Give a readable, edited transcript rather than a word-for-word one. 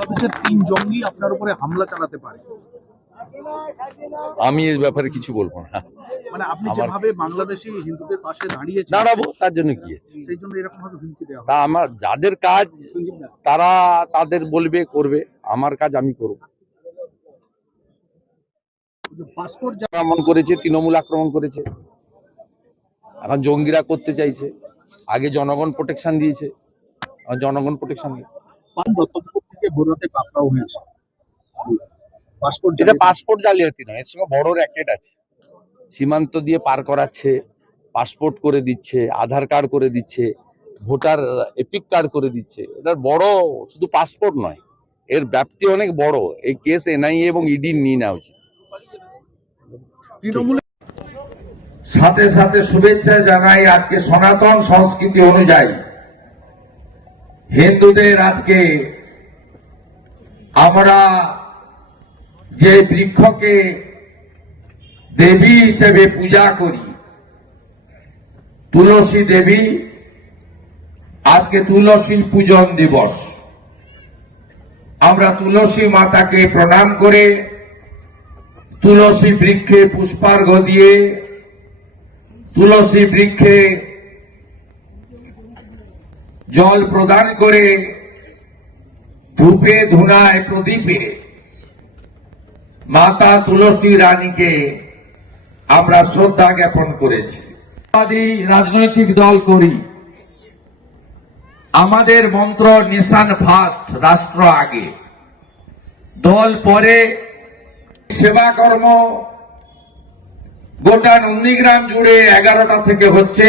বাংলাদেশের ৩ জঙ্গি আপনার উপরে হামলা চালাতে পারে। আমি এর ব্যাপারে কিছু বলবো না। মানে আপনি যেভাবে বাংলাদেশি হিন্দুদের পাশে দাঁড়িয়েছেন, দাঁড়াবো, তার জন্য কি আছে? সেই জন্য এরকম ভাবে হুমকি দেওয়া তা হয়। আমার যাদের কাজ তারা তাদের বলবে করবে, আমার কাজ আমি করব। পাসপোর্ট আক্রমণ করেছে, তৃণমূল আক্রমণ করেছে, এখন জঙ্গিরা করতে চাইছে। আগে জনগণ প্রোটেকশন দিয়েছে, এখন জনগণ প্রোটেকশন দিয়ে পান দত্তপুর থেকে ভোররাতে পাকড়াও হয়েছে। পাসপোর্ট এটা পাসপোর্ট জালিয়াতি নয়, এর সঙ্গে বড় র্যাকেট আছে। সীমান্ত দিয়ে পার করাচ্ছে, পাসপোর্ট করে দিচ্ছে, আধার কার্ড করে দিচ্ছে, ভোটার এপিক কার্ড করে দিচ্ছে। এটার বড় শুধু পাসপোর্ট নয়, এর ব্যাপ্তি অনেক বড়। এই কেস এনআইএ এবং ইডি নিয়ে নেওয়া উচিত। তৃণমূলের সাথে সাথে শুভেচ্ছা জানাই আজকে সনাতন সংস্কৃতি অনুযায়ী হিন্দুদের আজকে আমরা যে বৃক্ষকে দেবী হিসেবে পূজা করি, তুলসী দেবী, আজকে তুলসী পূজন দিবস। আমরা তুলসী মাতাকে প্রণাম করে তুলসী বৃক্ষে পুষ্পার্ঘ্য দিয়ে তুলসী বৃক্ষে জল প্রদান করে ধূপে ধুনায় প্রদীপে মাতা তুলসী রানীকে আমরা শ্রদ্ধা জ্ঞাপন করেছি। রাজনৈতিক দল করি, আমাদের মন্ত্র নেশন ফার্স্ট, রাষ্ট্র আগে, দল পরে। সেবা কর্ম গোটা নন্দীগ্রাম জুড়ে 11টা থেকে হচ্ছে।